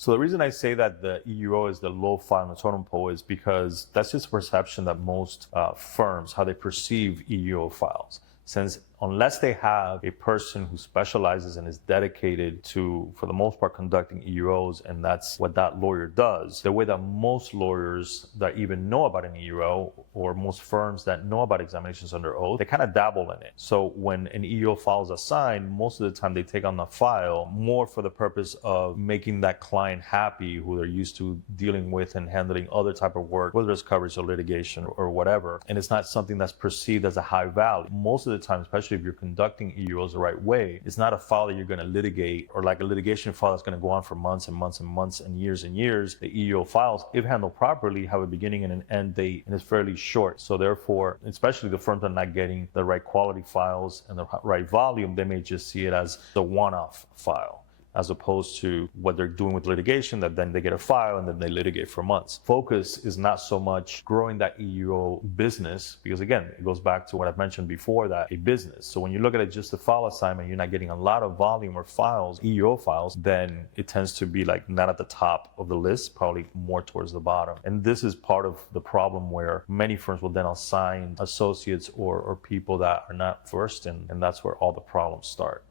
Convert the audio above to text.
So the reason I say that the EUO is the low file in the totem pole is because that's just a perception that most firms, how they perceive EUO files. Since unless they have a person who specializes and is dedicated to, for the most part, conducting EUOs, and that's what that lawyer does, the way that most lawyers that even know about an EUO, or most firms that know about examinations under oath, they kind of dabble in it. So when an EUO file is assigned, most of the time they take on the file more for the purpose of making that client happy, who they're used to dealing with and handling other type of work, whether it's coverage or litigation or whatever. And it's not something that's perceived as a high value. Most of the time, especially if you're conducting EUOs the right way, it's not a file that you're going to litigate, or like a litigation file that's going to go on for months and months and months and years and years. The EUO files, if handled properly, have a beginning and an end date, and it's fairly short. So therefore, especially the firms that are not getting the right quality files and the right volume, they may just see it as a one-off file, as opposed to what they're doing with litigation, that then they get a file and then they litigate for months. Focus is not so much growing that EUO business, because again, it goes back to what I've mentioned before, that a business. So when you look at it just a file assignment, you're not getting a lot of volume or files, EUO files, then it tends to be like not at the top of the list, probably more towards the bottom. And this is part of the problem where many firms will then assign associates or people that are not versed in, and that's where all the problems start.